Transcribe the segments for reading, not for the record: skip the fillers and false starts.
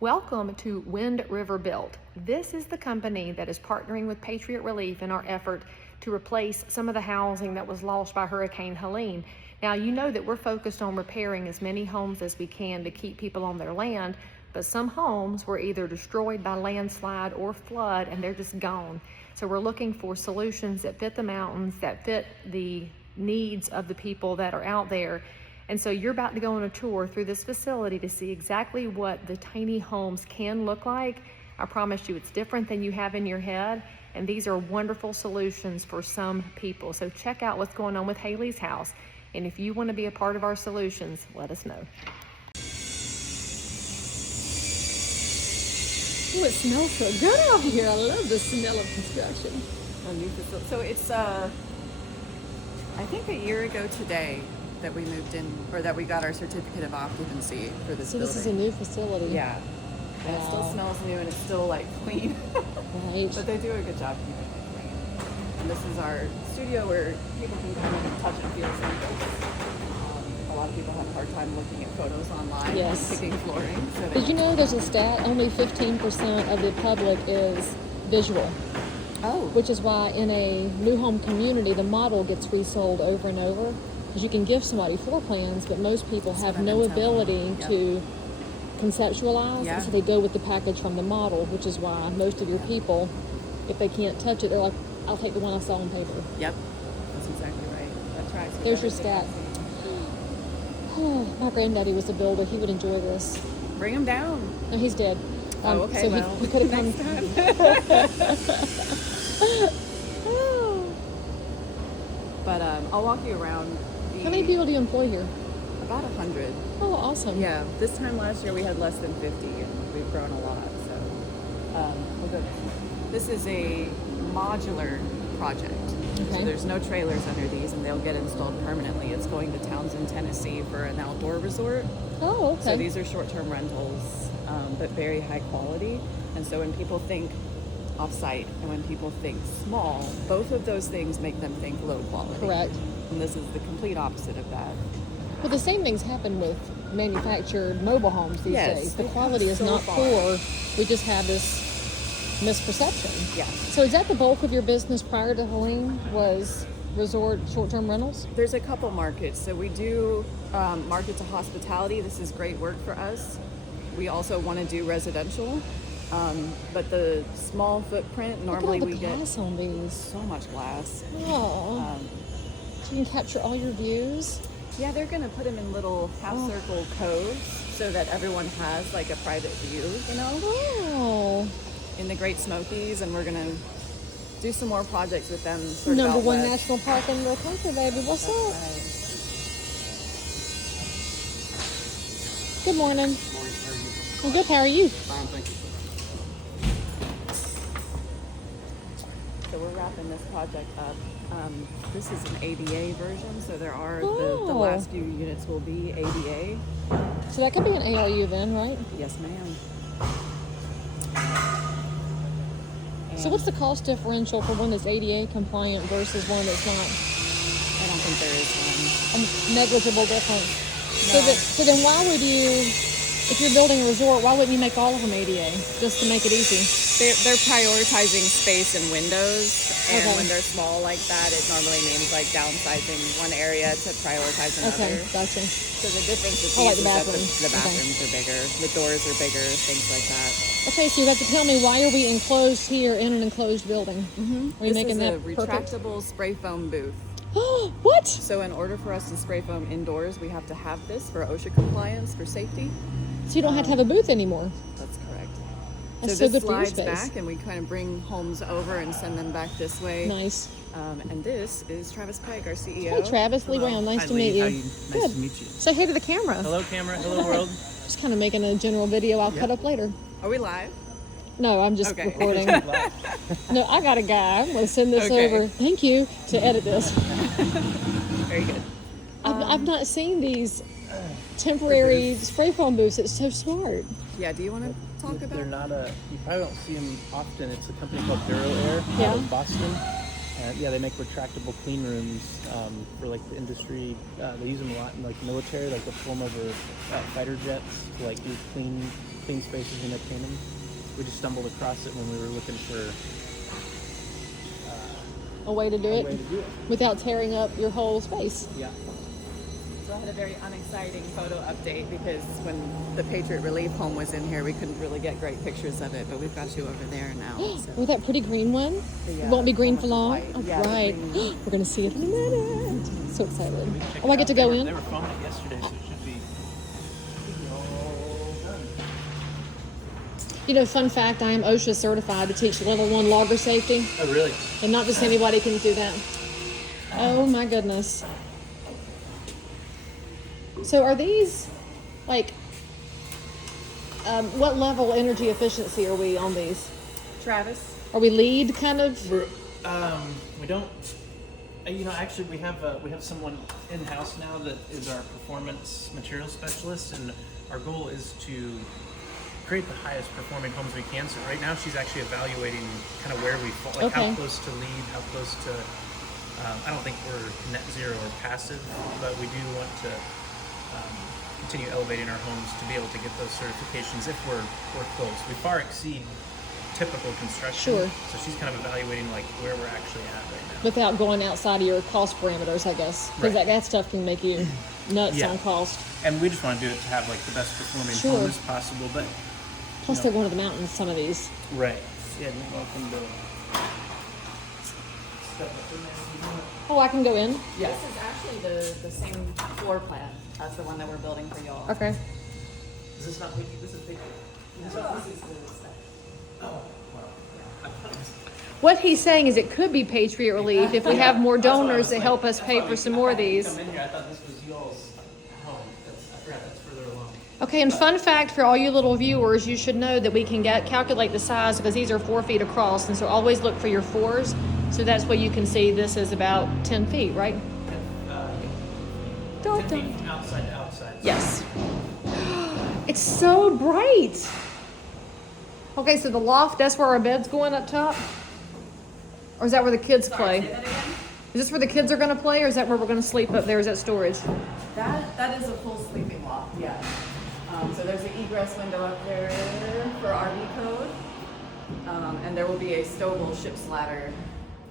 Welcome to Wind River Built. This is the company that is partnering with Patriot Relief in our effort to replace some of the housing that was lost by Hurricane Helene. Now, you know that we're focused on repairing as many homes as we can to keep people on their land, but some homes were either destroyed by landslide or flood and they're just gone. So we're looking for solutions that fit the mountains, that fit the needs of the people that are out there. And so you're about to go on a tour through this facility to see exactly what the tiny homes can look like. I promise you it's different than you have in your head, and these are wonderful solutions for some people. So check out what's going on with Haley's house. And if you want to be a part of our solutions, let us know. Oh, it smells so good out here. I love the smell of construction. So it's, I think a year ago today that we moved in, or that we got our certificate of occupancy for this building. So this is a new facility. Yeah. And it still smells new and it's still like clean. Right. But they do a good job keeping it clean. And this is our studio where people can come in and touch and feel things. A lot of people have a hard time looking at photos online. Yes. And picking flooring. So Did you know there's a stat, only 15% of the public is visual? Oh. Which is why in a new home community, the model gets resold over and over. Because you can give somebody floor plans, but most people have no ability to conceptualize, and so they go with the package from the model, which is why most of your people, if they can't touch it, they're like, I'll take the one I saw on paper. Yep, that's exactly right. That's right. So there's your stat. My granddaddy was a builder. He would enjoy this. Bring him down. No, he's dead. Oh, okay. So well, he could have come. But I'll walk you around. How many people do you employ here? About 100. Oh, awesome. Yeah, this time last year we had less than 50, and we've grown a lot. So we'll go. This is a modular project. Okay. So there's no trailers under these, and they'll get installed permanently. It's going to Townsend, Tennessee for an outdoor resort. Oh, okay. So these are short-term rentals, but very high quality. And so when people think off-site and when people think small, both of those things make them think low quality. Correct. And this is the complete opposite of that. Well, the same things happen with manufactured mobile homes these days. The quality is not poor. We just have this misperception. Yeah. So is that the bulk of your business prior to Helene, was resort short-term rentals? There's a couple markets. So we do market to hospitality. This is great work for us. We also want to do residential. But the small footprint, normally we get glass on these. So much glass. Oh. So you can capture all your views? Yeah, they're going to put them in little half-circle coves so that everyone has like a private view, you know? Oh. In the Great Smokies, and we're going to do some more projects with them. Number one national park in the country, baby. What's up? Right. Good morning. Morning, how are you? I'm good. How are you? Fine, thank you. So we're wrapping this project up. This is an ADA version, so there are the last few units will be ADA. So that could be an ARU then, right? Yes, ma'am. So what's the cost differential for one that's ADA compliant versus one that's not? I don't think there is one. A negligible difference. No. So then why would you, if you're building a resort, why wouldn't you make all of them ADA just to make it easy? They're prioritizing space and windows, and when they're small like that, it normally means like downsizing one area to prioritize another. Okay, gotcha. So the difference is like the that bathrooms. the bathrooms are bigger, the doors are bigger, things like that. Okay, so you have to tell me, why are we enclosed here in an enclosed building? Mm-hmm. Are you making that This is a retractable spray foam booth. What? So in order for us to spray foam indoors, we have to have this for OSHA compliance, for safety. So you don't have to have a booth anymore? That's correct. That's so so this good for your slides space. back, and we kind of bring homes over and send them back this way. Nice. And this is Travis Pike, our CEO. Hey, Travis. Lee Brown. Nice Hi, to Leigh. meet you. How are you? Nice Good. to meet you. Say hey to the camera. Hello, camera. Hello, world. Just kind of making a general video I'll cut up later. Are we live? No, I'm just Okay. recording. No, I got a guy. I'm going to send this over. Thank you to edit this. Very good. I've not seen these temporary spray foam booths. It's so smart. Yeah, do you want to talk about They're not you probably don't see them often. It's a company called Duro Air out of Boston. Yeah, they make retractable clean rooms for like the industry. They use them a lot in like military, like the form over fighter jets to like do clean spaces when they paint them. We just stumbled across it when we were looking for A way to do a it way to do it. without tearing up your whole space. Yeah. So I had a very unexciting photo update because when the Patriot Relief home was in here, we couldn't really get great pictures of it, but we've got you over there now. So. Oh, that pretty green one? Yeah, It won't be green one for with the long? white. Oh, Yeah, the right. green. We're going to see it in a minute. So excited. Check Oh, I it get out. to go They in? were filming it yesterday, so it should be all done. You know, fun fact, I am OSHA certified to teach level 1 logger safety. Oh, really? And not just anybody can do that. Oh my goodness. So are these, like, what level energy efficiency are we on these? Travis? Are we lead kind of? We're, we don't. Actually, we have someone in house now that is our performance material specialist, and our goal is to create the highest performing homes we can. So right now, she's actually evaluating kind of where we fall, like Okay. how close to lead, how close to. I don't think we're net zero or passive, but we do want to continue elevating our homes to be able to get those certifications if we're close. We far exceed typical construction. Sure. So she's kind of evaluating like where we're actually at right now. Without going outside of your cost parameters, I guess. Because Right. that stuff can make you nuts Yeah. on cost. And we just want to do it to have like the best performing Sure. home as possible. But Plus, they're going to the mountains, some of these. right. Yeah, you're welcome to step up in there. Oh, I can go in? Yeah. This is actually the same floor plan as the one that we're building for y'all. Okay. Is this not big? This is big. This is the Oh, wow. What he's saying is it could be Patriot Relief if we have more donors that help us pay for some more of these. Come in here. I thought this was y'all's home. I forgot that's further along. Okay, and fun fact for all you little viewers, you should know that we can calculate the size because these are 4 feet across, and so always look for your 4s. So that's what you can see. This is about 10 feet, right? 10 feet outside to outside. Yes. It's so bright. Okay, so the loft, that's where our bed's going up top? Or is that where the kids play? Say that again? Is this where the kids are gonna play, or is that where we're gonna sleep up there? Is that storage? That is a full sleeping loft, yeah. So there's an egress window up there for RV code. And there will be a stowable ship's ladder,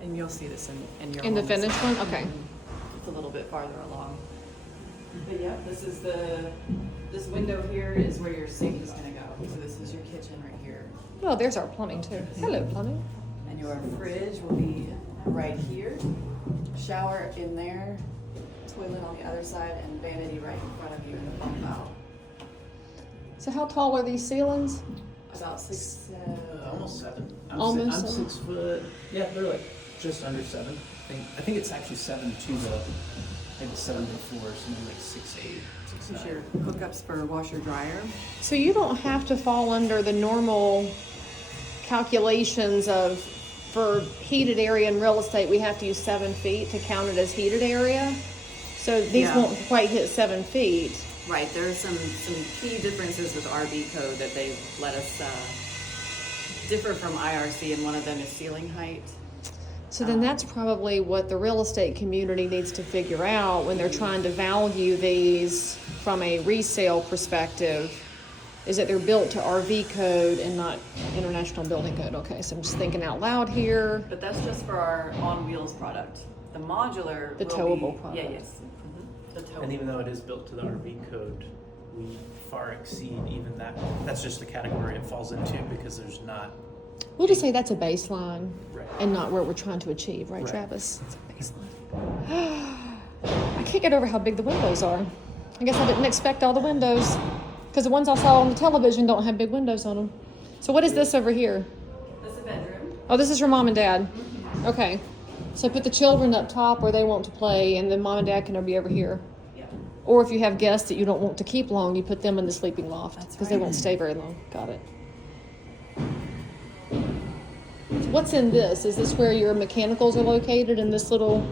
and you'll see this in your In the home. finished one? Okay. It's a little bit farther along. But yeah, this window here is where your sink is gonna go. So this is your kitchen right here. Well, there's our plumbing too. Hello, plumbing. And your fridge will be right here. Shower in there, toilet on the other side, and vanity right in front of you and a bump out. So how tall are these ceilings? About 6, Almost 7. Almost I'm 7. 6 foot. Yeah, they're like just under 7. I think it's actually 7 to the. I think it's 7 to 4, so maybe like 6'8", 6'9". Here's your hookups for washer dryer. So you don't have to fall under the normal calculations of, for heated area in real estate, we have to use 7 feet to count it as heated area. So these Yeah. won't quite hit 7 feet. Right, there are some key differences with RV code that they let us differ from IRC, and one of them is ceiling height. So then that's probably what the real estate community needs to figure out when they're trying to value these from a resale perspective, is that they're built to RV code and not International Building Code. Okay, so I'm just thinking out loud here. But that's just for our on-wheels product. The modular The will towable be, product. Yeah, yes. The towable. And even though it is built to the RV code, we far exceed even that. That's just the category it falls into because there's not. We'll just say that's a baseline Right. and not where we're trying to achieve, right, Right. Travis? It's a baseline. I can't get over how big the windows are. I guess I didn't expect all the windows because the ones I saw on the television don't have big windows on them. So what is this over here? That's a bedroom. Oh, this is your mom and dad. Okay. So put the children up top where they want to play, and then mom and dad can be over here. Yeah. Or if you have guests that you don't want to keep long, you put them in the sleeping loft That's because they right. won't stay very long. Got it. So what's in this? Is this where your mechanicals are located in this little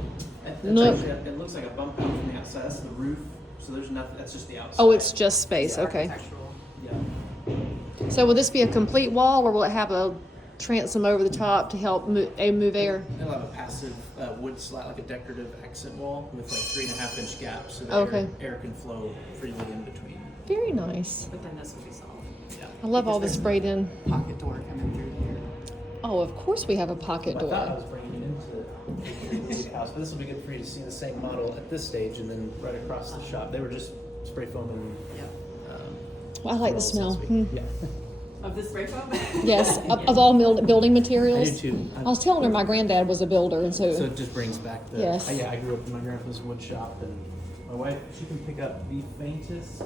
nook? It looks like a bump out from the outside. That's the roof. So there's nothing. That's just the outside. Oh, it's just space. Okay. Architectural. Yeah. So will this be a complete wall, or will it have a transom over the top to help move air. They'll have a passive wood slat, like a decorative accent wall with like 3.5-inch gaps, so that Okay. air can flow freely in between. Very nice. But then this will be solid. Yeah. I love all the Because sprayed in. Pocket door coming through here. Oh, of course we have a pocket I thought I door. was bringing it into the house, but this will be good for you to see the same model at this stage and then right across the shop. They were just spray foaming. Yep. Well, I like the rolls, so smell. to speak. Hmm. Yeah. Of this spray foam? Yes, of all building materials. I do too. I was telling her my granddad was a builder, and so So it just brings back the. Yes. Yeah, I grew up in my grandpa's wood shop, and my wife, she can pick up the faintest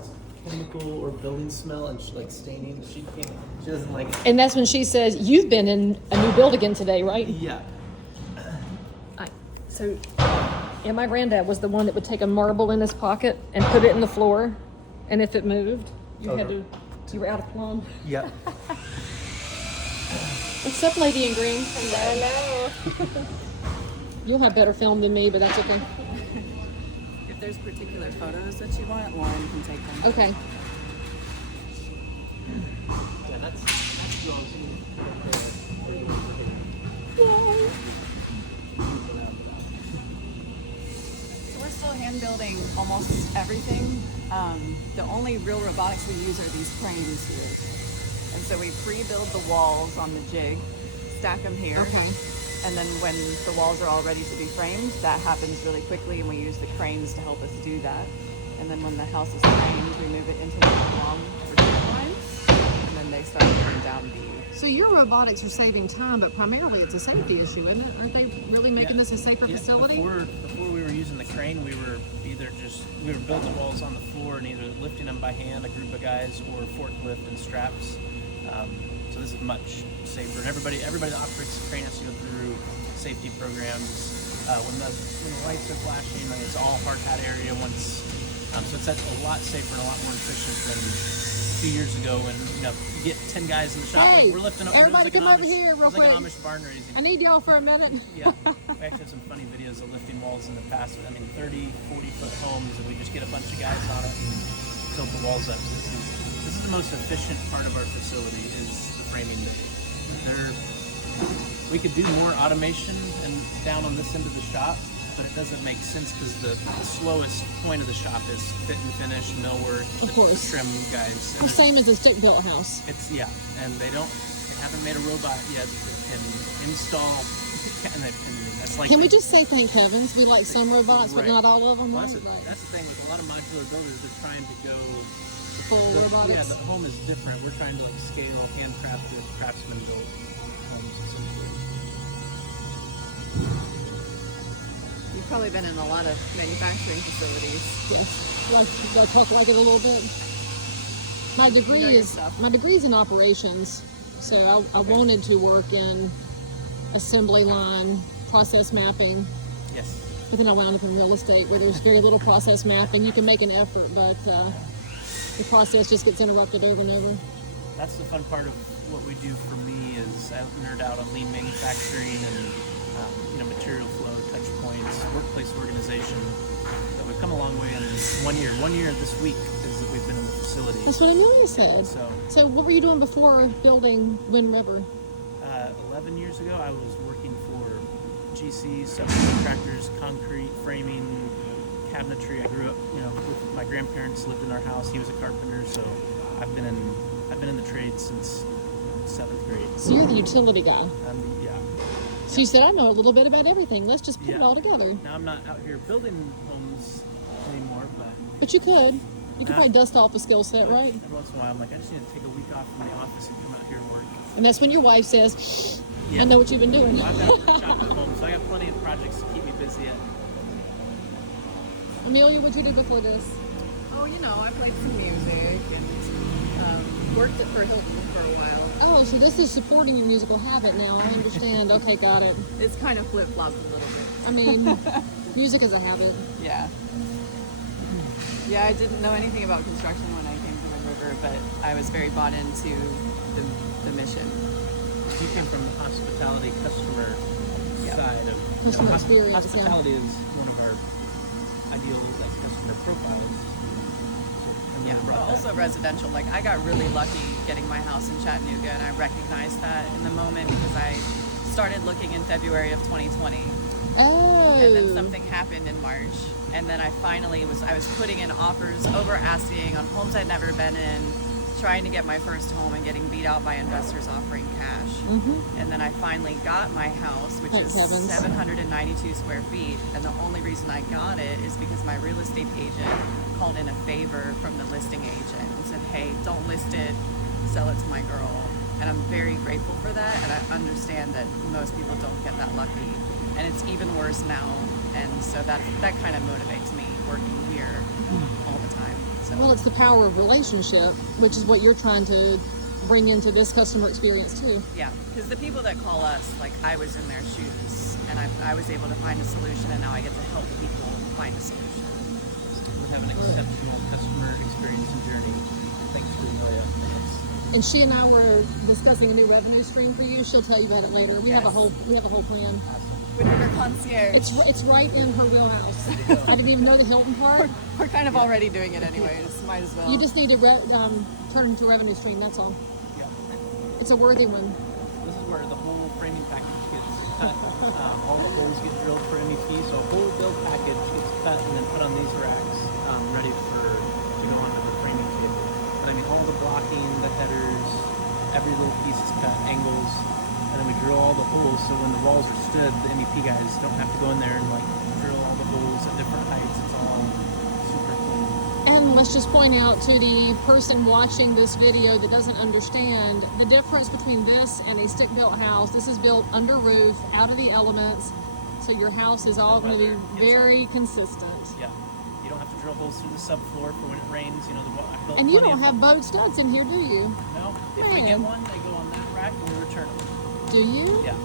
chemical or building smell, and she like staining. She can't. She doesn't like it. and that's when she says, "You've been in a new build again today, right?" Yeah. So, yeah, my granddad was the one that would take a marble in his pocket and put it in the floor, and if it moved, you were out of plumb. Yeah. What's up, lady in green? Hello. You'll have better film than me, but that's okay. If there's particular photos that you want, Lauren can take them. Okay. Yeah, that's So we're still hand building almost everything. The only real robotics we use are these cranes here. And so we pre-build the walls on the jig, stack them here. Okay. And then when the walls are all ready to be framed, that happens really quickly and we use the cranes to help us do that. And then when the house is framed, we move it into the long vertical lines. And then they start putting down the... So your robotics are saving time, but primarily it's a safety issue, isn't it? Aren't they really making this a safer facility? Before we were using the crane, we were building walls on the floor and either lifting them by hand, a group of guys, or forklift and straps. So this is much safer. And everybody that operates the crane has to go through safety programs. When the lights are flashing, like it's all hard hat area once. So it's a lot safer and a lot more efficient than 2 years ago when you get 10 guys in the shop. Hey, like, we're lifting up. everybody come over here real It was like an quick. Amish barn raising. I need y'all for a minute. Yeah, we actually have some funny videos of lifting walls in the past. I mean, 30, 40-foot homes, and we just get a bunch of guys on it and tilt the walls up. So this is the most efficient part of our facility is the framing bay. We could do more automation and down on this end of the shop, but it doesn't make sense because the slowest point of the shop is fit and finish, millwork, Of course. trim guys. And The same as a stick-built house. it's and they haven't made a robot yet that can install, and that's like. Can we just say thank heavens? We like some robots, but Right. not all of them, Well, right? that's the thing with a lot of modular builders. They're trying to go Full Yeah, robotics. the home is different. We're trying to like scale handcrafted, craftsman built homes essentially. You've probably been in a lot of manufacturing facilities. Yes. Do I talk like it a little bit? My degree know your is stuff. my degree's in operations, so I wanted to work in assembly line, process mapping, Yes. but then I wound up in real estate where there's very little process mapping. You can make an effort, but the process just gets interrupted over and over. That's the fun part of what we do for me is I nerd out on lean manufacturing and material flow, touch points, workplace organization. So we've come a long way in 1 year. 1 year this week is that we've been in the facility. That's what Amelia said. So what were you doing before building Wind River? 11 years ago, I was working for GC, subcontractors, concrete, framing, cabinetry. I grew up, with my grandparents lived in our house. He was a carpenter, so I've been in the trade since 7th grade. So you're the utility guy. Yeah. So you said, I know a little bit about everything. Let's just put it all together. Now I'm not out here building homes anymore, But you could. You could Nah. probably dust off a skill set, right? every once in a while I'm like, I just need to take a week off from the office and come out here and work. And that's when your wife says, Yeah. I know what you've been doing. Well, I've got a workshop at home, so I got plenty of projects to keep me busy at. Amelia, what'd you do before this? Oh, I played some music and worked for Hilton for a while. Oh, so this is supporting your musical habit now. I understand. Okay, got it. It's kind of flip-flopped a little bit. I mean, music is a habit. Yeah. Yeah, I didn't know anything about construction when I came to Wind River, but I was very bought into the mission. You came from the hospitality customer side of Customer experience, yeah. Hospitality is one of our ideal customer profiles. And Yeah, you but brought that. also residential. Like, I got really lucky getting my house in Chattanooga, and I recognized that in the moment because I started looking in February of 2020. Oh. And then something happened in March, and then I was putting in offers over asking on homes I'd never been in, trying to get my first home and getting beat out by investors offering cash. And then I finally got my house, which Thank is heavens. 792 square feet, and the only reason I got it is because my real estate agent called in a favor from the listing agent and said, hey, don't list it, sell it to my girl. And I'm very grateful for that, and I understand that most people don't get that lucky. And it's even worse now, and so that kind of motivates me working here all the time. So. Well, it's the power of relationship, which is what you're trying to bring into this customer experience too. Yeah, because the people that call us, like, I was in their shoes, and I was able to find a solution, and now I get to help people find a solution. We have an exceptional customer experience and journey thanks to Leigh. And she and I were discussing a new revenue stream for you. She'll tell you about it later. We have a whole plan. Winter concierge. It's right in her wheelhouse. I didn't even know the Hilton part. We're kind of already doing it anyways. Might as well. You just need to turn into a revenue stream. That's all. Yeah. It's a worthy one. This is where the whole framing package gets cut. All the holes get drilled for MEP, so a whole build package gets cut and then put on these racks, ready for to go onto the framing kit. But I mean, all the blocking, the headers, every little piece is cut, angles, and then we drill all the holes so when the walls are stood, the MEP guys don't have to go in there and like drill all the holes at different heights. It's all super clean. And let's just point out to the person watching this video that doesn't understand the difference between this and a stick-built house. This is built under roof, out of the elements, so your house is all going to be very consistent. Yeah. You don't have to drill holes through the subfloor for when it rains. You know, I built And you plenty don't of have boat studs in here, do you? No. If we get one, they go on that rack and we return them. Do you? Yeah.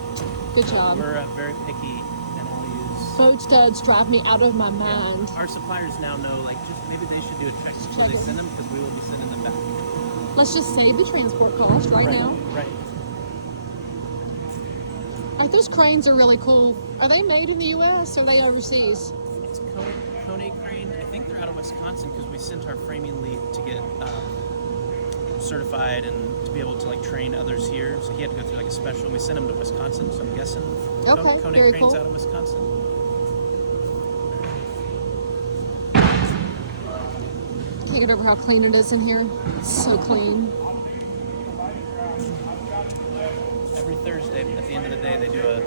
Good job. We're very picky and I'll use... Boat studs drive me out of my mind. Our suppliers now know, like, just maybe they should do a check before they send them because we will be sending them back. Let's just save the transport cost right now. Right. Those cranes are really cool. Are they made in the U.S. or are they overseas? It's Kone Crane. I think they're out of Wisconsin because we sent our framing lead to get certified and to be able to like train others here. So he had to go through like a special. We sent him to Wisconsin, so I'm guessing Okay, Kone very Crane's cool. out of Wisconsin. Can't get over how clean it is in here. It's so clean. Every Thursday at the end of the day, they do a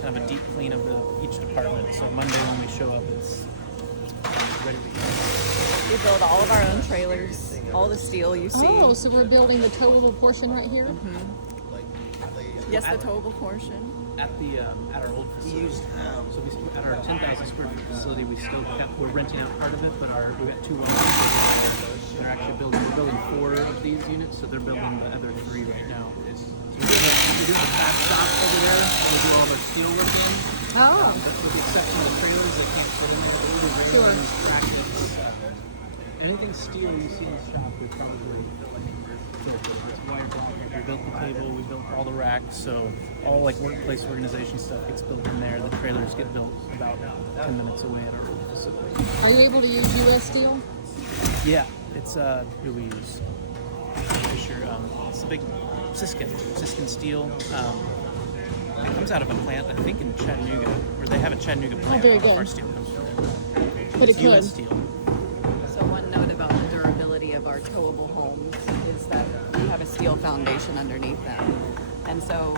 kind of a deep clean of each department. So Monday when we show up, it's ready to go. We build all of our own trailers, all the steel you see. Oh, so we're building the towable portion right here? Yes, the towable portion. At our old facility. So at our 10,000 square foot facility, we're renting out part of it, but we've got 2 owners. They're actually we're building 4 of these units, so they're building the other 3 right now. So we do the fast shop over there, and we do all the steel work in. Oh. But with the exception of the trailers that can't fit in there, the Sure. railings, brackets, anything steel you see in the shop, we probably built it. It's wire block. We built the table, we built all the racks, so all like workplace organization stuff gets built in there. The trailers get built about 10 minutes away at our old facility. Are you able to use U.S. steel? Yeah, it's who we use. Fisher, it's the big Siskin steel. It comes out of a plant, I think, in Chattanooga, or they have a Chattanooga plant. very where good. Our steel comes from. But It's it could. U.S. steel. So one note about the durability of our towable homes is that we have a steel foundation underneath them. And so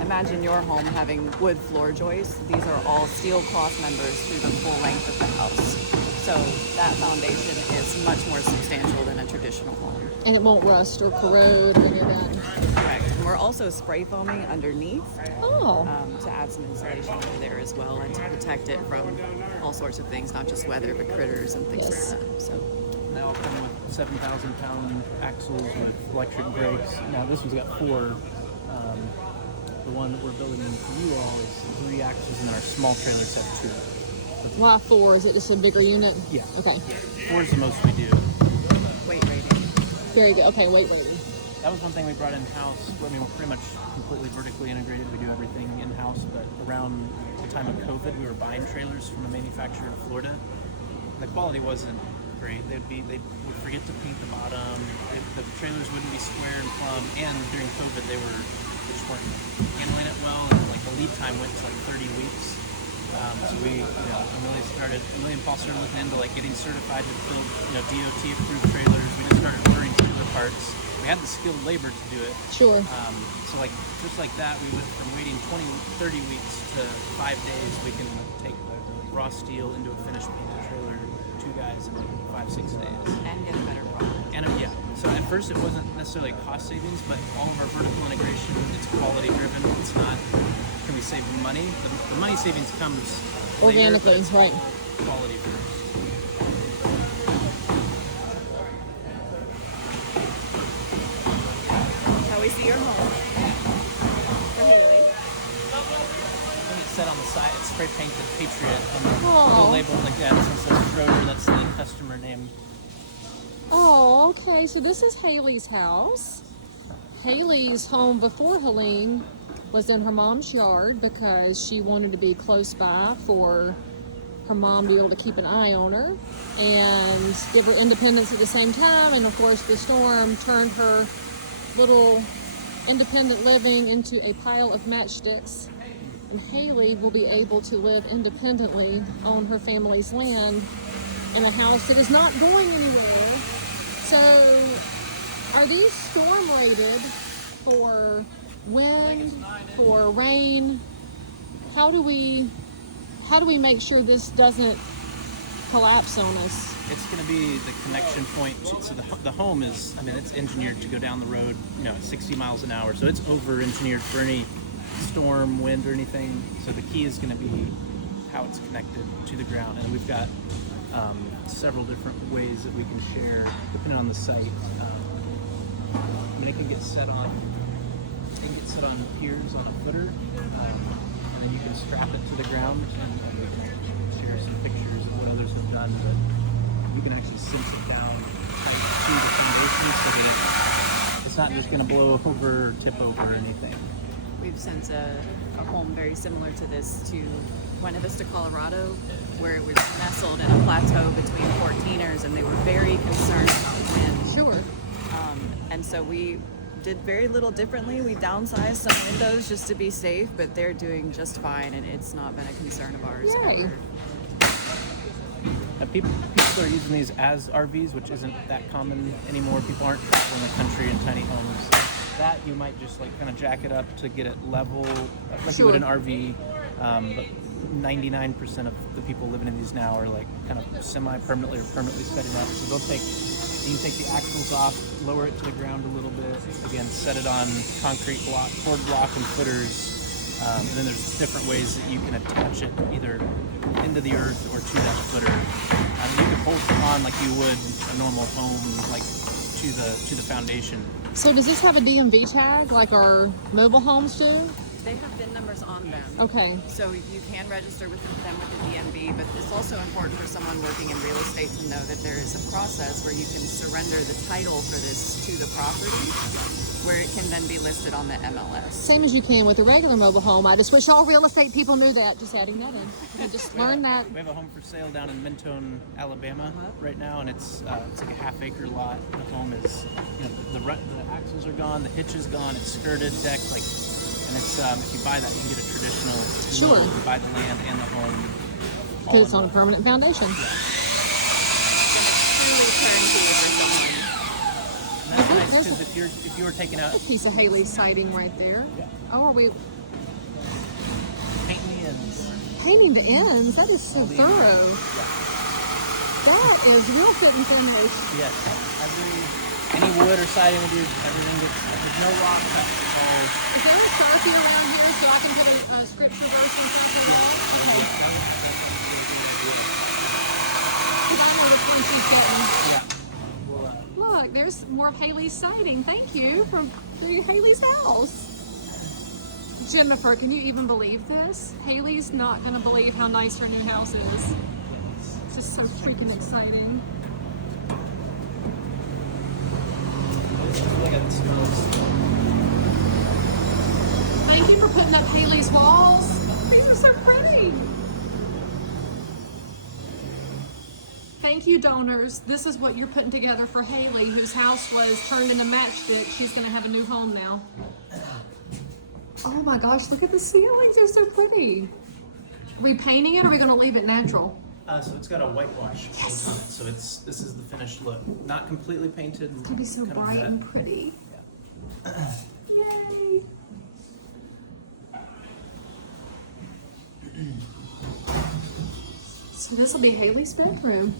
imagine your home having wood floor joists. These are all steel cross members through the full length of the house. So that foundation is much more substantial than a traditional home. And it won't rust or corrode or any of that. Correct. And we're also spray foaming underneath Oh. to add some insulation over there as well and to protect it from all sorts of things, not just weather, but critters and things Yes. like that. So They all come with 7,000-pound axles with electric brakes. Now this one's got 4. The one that we're building for you all is 3 axles, and then our small trailers have 2. Why 4? Is it just a bigger unit? Yeah. Okay. 4 is the most we do. weight rating. Very good. Okay, wait. That was one thing we brought in-house. I mean, we're pretty much completely vertically integrated. We do everything in-house, but around the time of COVID, we were buying trailers from a manufacturer in Florida. The quality wasn't great. They would forget to paint the bottom. The trailers wouldn't be square and plumb. And during COVID, they just weren't handling it well. And like the lead time went to like 30 weeks. So we, Leigh and Paul started looking into like getting certified to build, DOT approved trailers. We just started ordering trailer parts. We had the skilled labor to do it. Sure. So like just like that, we went from waiting 30 weeks to 5 days. We can take the raw steel into a finished painted trailer, 2 guys in 5-6 days. And get a better product. And yeah, so at first it wasn't necessarily cost savings, but all of our vertical integration, it's quality driven. It's not, can we save money? The money savings comes later, organically, right? Quality first. How we see your home for Haley. When it's set on the side, it's spray painted Patriot and Aw. labeled like that. Since there's Rotor, that's the customer name. Oh, okay. So this is Haley's house. Haley's home before Helene was in her mom's yard because she wanted to be close by for her mom to be able to keep an eye on her and give her independence at the same time. And of course, the storm turned her little independent living into a pile of matchsticks. And Haley will be able to live independently on her family's land in a house that is not going anywhere. So, are these storm rated for wind, for rain? How do we make sure this doesn't collapse on us? It's going to be the connection point. So the home is, it's engineered to go down the road, at 60 miles an hour. So it's over-engineered for any storm, wind, or anything. So the key is going to be how it's connected to the ground. And we've got several different ways that we can share, depending on the site. It can get set on piers on a footer, and then you can strap it to the ground, and we can share some pictures of what others have done. But you can actually cinch it down kind of to the foundation, so that it's not just going to blow over, tip over, or anything. We've sent a home very similar to this to Buena Vista, Colorado, where it was nestled in a plateau between 14ers, and they were very concerned about wind. Sure. And so we did very little differently. We downsized some windows just to be safe, but they're doing just fine, and it's not been a concern of ours Yay. ever. People are using these as RVs, which isn't that common anymore. People aren't traveling the country in tiny homes. That you might just kind of jack it up to get it level, like you would an RV. But 99% of the people living in these now are kind of semi-permanently or permanently setting up. So you can take the axles off, lower it to the ground a little bit. Again, set it on concrete block, cord block, and footers. And then there's different ways that you can attach it either into the earth or to that footer. You can bolt it on like you would a normal home, like to the foundation. So does this have a DMV tag like our mobile homes do? They have VIN numbers on them. Okay. So you can register with them with the DMV, but it's also important for someone working in real estate to know that there is a process where you can surrender the title for this to the property, where it can then be listed on the MLS. Same as you can with a regular mobile home. I just wish all real estate people knew that. Just adding that in. You just learn that. We have a home for sale down in Mentone, Alabama right now, and it's like a half-acre lot. The home is, the axles are gone, the hitch is gone, it's skirted, decked, and it's if you buy that, you can get a traditional Sure. loan. You buy the land and the home. Because it's on a permanent foundation. It's truly turnkey for someone. And that's nice because if you were taking out A piece of Haley siding right there. Oh, are we painting the ends. painting the ends? That is so thorough. That is real fit and finish. Yes. Any wood or siding we do, everything there's no rock. Is there a Sharpie around here so I can put a scripture verse on top of that? Okay. Because I know which one she's getting. Look, there's more of Haley's siding. Thank you for Haley's house. Jennifer, can you even believe this? Haley's not going to believe how nice her new house is. It's just so freaking exciting. Thank you for putting up Haley's walls. These are so pretty. Thank you, donors. This is what you're putting together for Haley, whose house was turned into matchstick. She's gonna have a new home now. Oh my gosh, look at the ceilings, they're so pretty. Are we painting it or are we gonna leave it natural? So it's got a whitewash paint on it, so this is the finished look. Not completely painted. It's gonna be so kind of bright that- and pretty. Yeah. Yay! So this will be Haley's bedroom.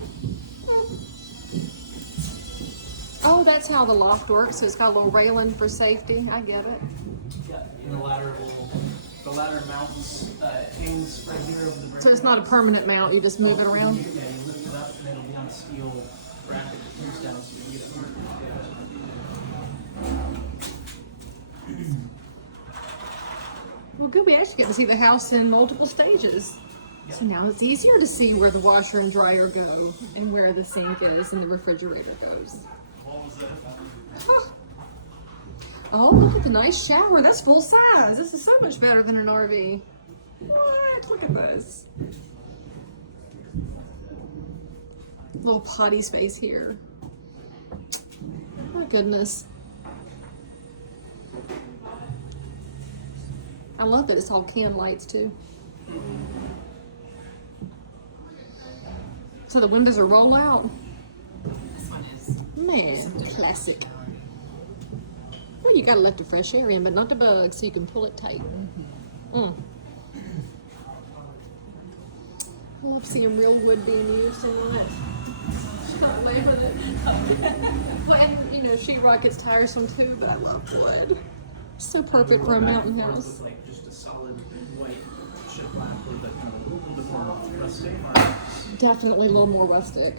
Oh, that's how the loft works. So it's got a little railing for safety. I get it. Yeah, and the ladder mounts, hangs right here over the brick. So it's not a permanent mount. You just move it around. Yeah, you lift it up and it'll be on a steel bracket that comes down so you can get it. Well, good. We actually get to see the house in multiple stages. So now it's easier to see where the washer and dryer go and where the sink is and the refrigerator goes. Huh. Oh, look at the nice shower. That's full size. This is so much better than an RV. What? Look at this. Little potty space here. My goodness. I love that it's all can lights too. So the windows are roll out. This one is. Man, classic. Well, you gotta let the fresh air in, but not the bugs, so you can pull it tight. I love seeing real wood being used in it. Don't play with it. Well, and you know, sheetrock gets tiresome too, but I love wood. So perfect for a mountain house. Like just a solid white shiplap with a little bit more rustic marks. Definitely a little more rustic.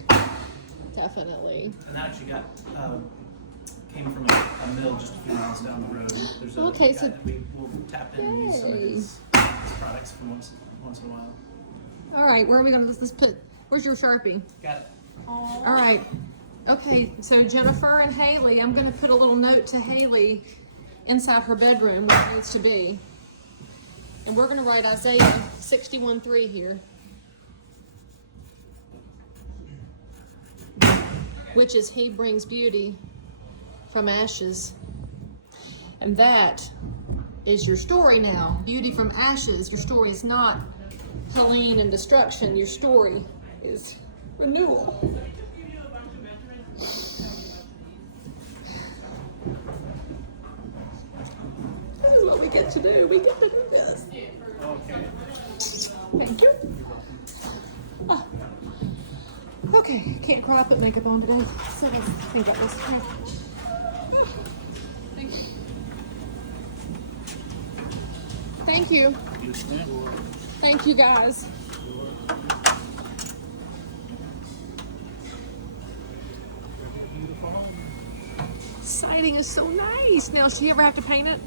Definitely. And that actually came from a mill just a few miles down the road. There's a Okay, guy so- that we will tap in and use some of Yay. his products from once in a while. All right, where are we gonna let's put? Where's your Sharpie? Got it. All right. Okay, so Jennifer and Haley, I'm gonna put a little note to Haley inside her bedroom where it needs to be. And we're gonna write Isaiah 61:3 here. Which is he brings beauty from ashes. And that is your story now. Beauty from ashes. Your story is not Helene and destruction. Your story is renewal. This is what we get to do. We get to do this. Okay. Thank you. Ah. Okay, can't cry, put makeup on today. So let's think about this. Thank you. Thank you. Thank you guys. Siding is so nice. Now, does she ever have to paint it?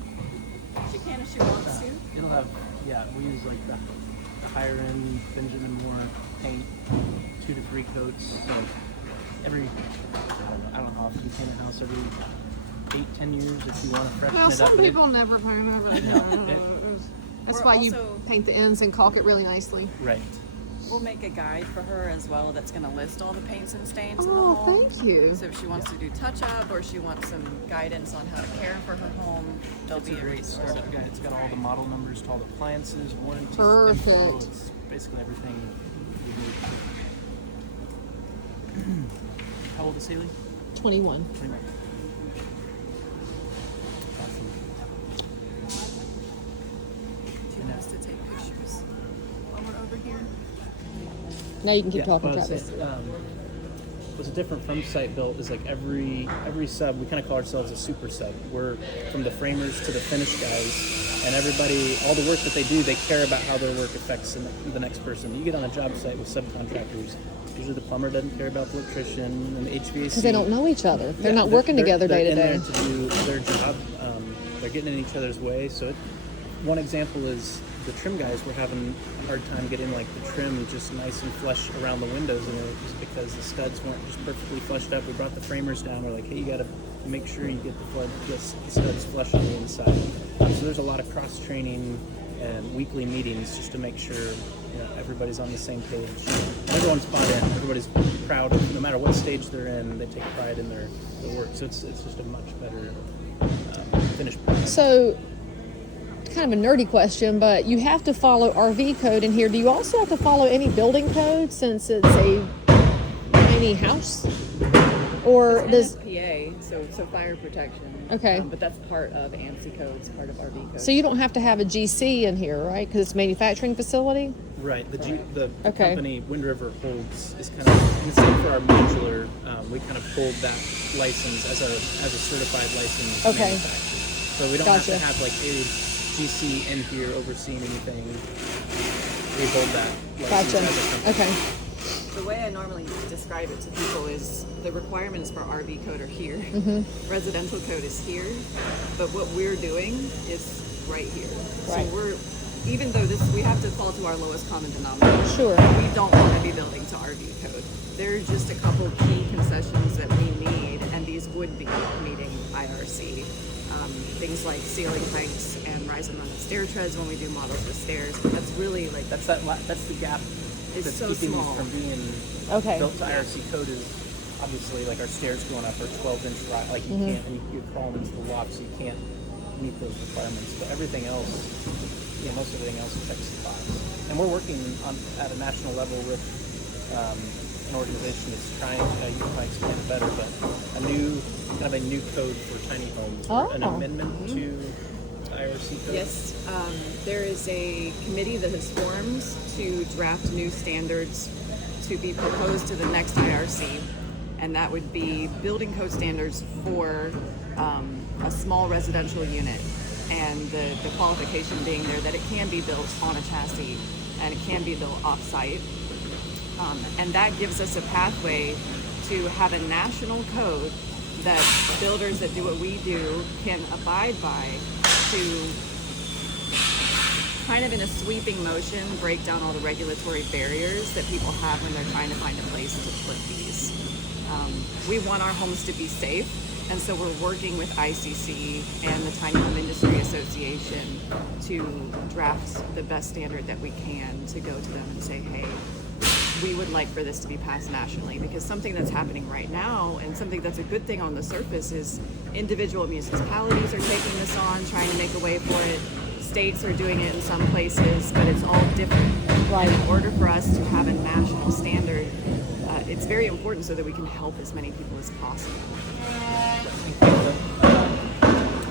She can if she wants to. It'll have, yeah, we use like the higher end Benjamin Moore paint, 2 to 3 coats. So every, I don't know how often you paint a house, every 8-10 years if you want to freshen Well, it up. some but people never paint it. No, That's We're why you also- paint the ends and caulk it really nicely. right. We'll make a guide for her as well that's going to list all the paints and stains in the Oh, home. thank you. So if she wants to do touch-up or she wants some guidance on how to care for her home, there'll be a Great resource. startup guide. It's got all the model numbers to all the appliances, warranties, Perfect. info. It's basically everything you need. How old is Haley? 21. 21. Do you want us to take pictures while we're over here? Now you can keep talking, well, Travis. What's different from site built is like every sub, we kind of call ourselves a super sub. We're from the framers to the finish guys, and everybody, all the work that they do, they care about how their work affects the next person. You get on a job site with subcontractors, usually the plumber doesn't care about the electrician and the HVAC. Because they don't know each other. They're Yeah, not working together day to they're day. in there to do their job. They're getting in each other's way. So one example is the trim guys were having a hard time getting like the trim just nice and flush around the windows, and it was because the studs weren't just perfectly flushed up. We brought the framers down. We're like, hey, you got to make sure you get the studs flush on the inside. So there's a lot of cross training and weekly meetings just to make sure everybody's on the same page. Everyone's bought in. Everybody's proud of, no matter what stage they're in, they take pride in their work. So it's just a much better finished product. So, kind of a nerdy question, but you have to follow RV code in here. Do you also have to follow any building code since it's a tiny house? Or does PA, so fire protection. Okay. But that's part of ANSI codes, part of RV code. so you don't have to have a GC in here, right? Because it's a manufacturing facility. Right. The Okay. company Wind River holds is kind of the same for our modular. We kind of hold that license as a certified license Okay. manufacturer. So we don't Gotcha. have to have like a GC in here overseeing anything. We hold that license Gotcha. as a company. Okay. The way I normally describe it to people is the requirements for RV code are here. Residential code is here, but what we're doing is right here. Right. So even though we have to fall to our lowest common denominator. Sure. We don't want to be building to RV code. There are just a couple key concessions that we need, and these would be meeting IRC. Things like ceiling heights and rise and run of stair treads when we do models with stairs. That's really like That's the gap It's that's so keeping small. these from being Okay. built to IRC code is obviously like our stairs going up are 12-inch rise, like you can't, and you're crawling into the WAP, so you can't meet those requirements. But everything else, most everything else checks the box. And we're working at a national level with an organization that's trying, you can probably explain it better, but a new code for tiny homes, or an Oh. amendment to IRC code. Yes, there is a committee that has formed to draft new standards to be proposed to the next IRC, and that would be building code standards for a small residential unit, and the qualification being there that it can be built on a chassis and it can be built off-site, and that gives us a pathway to have a national code that builders that do what we do can abide by, to kind of in a sweeping motion break down all the regulatory barriers that people have when they're trying to find a place to put these. We want our homes to be safe, and so we're working with ICC and the Tiny Home Industry Association to draft the best standard that we can to go to them and say, hey, we would like for this to be passed nationally, because something that's happening right now, and something that's a good thing on the surface, is individual municipalities are taking this on, trying to make a way for it. States are doing it in some places, but it's all different. Right. And in order for us to have a national standard, it's very important so that we can help as many people as possible.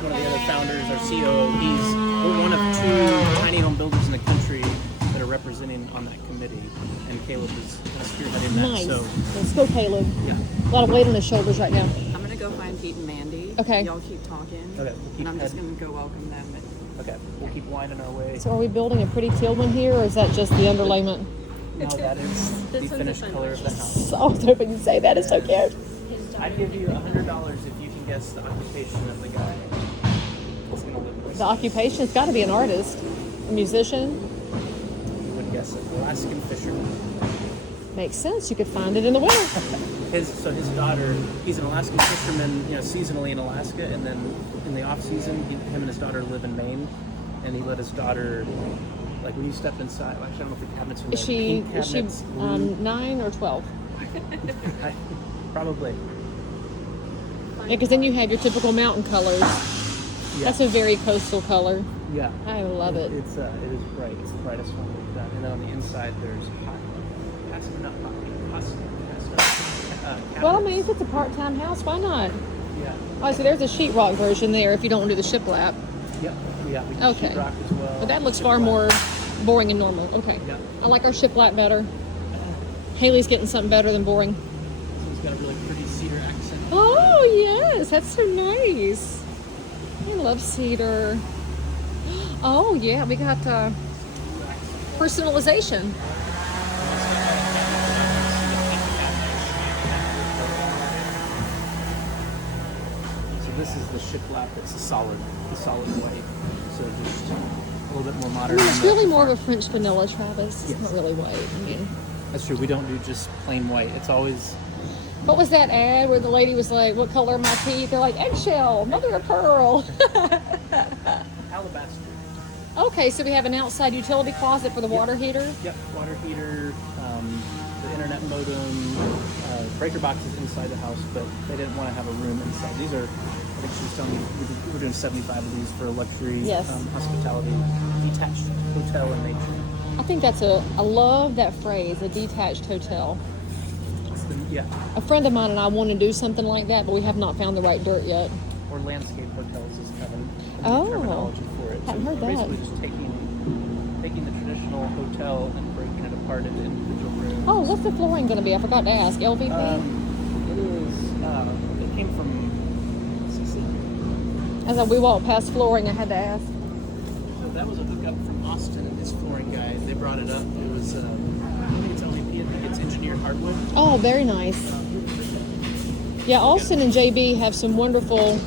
One of the other founders, our COO, we're one of 2 tiny home builders in the country that are representing on that committee, and Caleb is spearheading that. Nice. So, Let's go, Caleb. yeah. A lot of weight on his shoulders right now. I'm gonna go find Pete and Mandy. Okay. Y'all keep talking. Okay, we'll keep and I'm just heading. gonna go welcome them. Okay, we'll keep winding our way. So are we building a pretty Tillman here, or is that just the underlayment? No, that is the finished color of the house. So I was hoping you'd say that. It's so cute. I'd give you $100 if you can guess the occupation of the guy that's going to live in this. The occupation's got to be an artist, a musician. You would guess it. Alaskan fisherman. Makes sense. You could find it in the winter. His daughter, he's an Alaskan fisherman, seasonally in Alaska, and then in the off season, him and his daughter live in Maine, and he let his daughter, like when you step inside. Actually, I don't know if the cabinets are Is she pink cabinets, blue. 9 or 12? Probably. Yeah, because then you have your typical mountain colors. Yeah. That's a very coastal color. Yeah. I love it. It is bright. It's the brightest one we've done. And then on the inside, there's Well, I mean, if it's a part-time house, why not? Yeah. Oh, so there's a sheetrock version there if you don't want to do the shiplap. Yep. Yeah. We do Okay. sheetrock as well. But that looks far more boring and normal. Okay. Yeah. I like our shiplap better. Haley's getting something better than boring. He's got a really pretty cedar accent. Oh, yes. That's so nice. I love cedar. Oh, yeah. We got personalization. So this is the shiplap that's the solid white. So just a little bit more modern. I mean, it's really more of a French vanilla, Travis. It's not really white. I mean, That's true. We don't do just plain white. It's always what was that ad where the lady was like, "What color are my teeth?" They're like, "Eggshell, mother of pearl." alabaster. Okay, so we have an outside utility closet for the water heater. Yep, water heater, the internet modem, breaker boxes inside the house, but they didn't want to have a room inside. These are, I think she was telling me, we're doing 75 of these for luxury Yes. Hospitality, detached hotel in nature. I think that's I love that phrase, a detached hotel. Yeah, A friend of mine and I want to do something like that, but we have not found the right dirt yet. or landscape hotels is kind of Oh, the terminology for it. hadn't heard we're that. basically just taking the traditional hotel and breaking it apart into individual rooms. Oh, what's the flooring going to be? I forgot to ask. LVP? It is, it came from CC. As we walked past flooring, I had to ask. So that was a hookup from Austin and his flooring guy. They brought it up. It was, I don't think it's LVP, I think it's engineered hardwood. Oh, very nice. Yeah, Austin and JB have some wonderful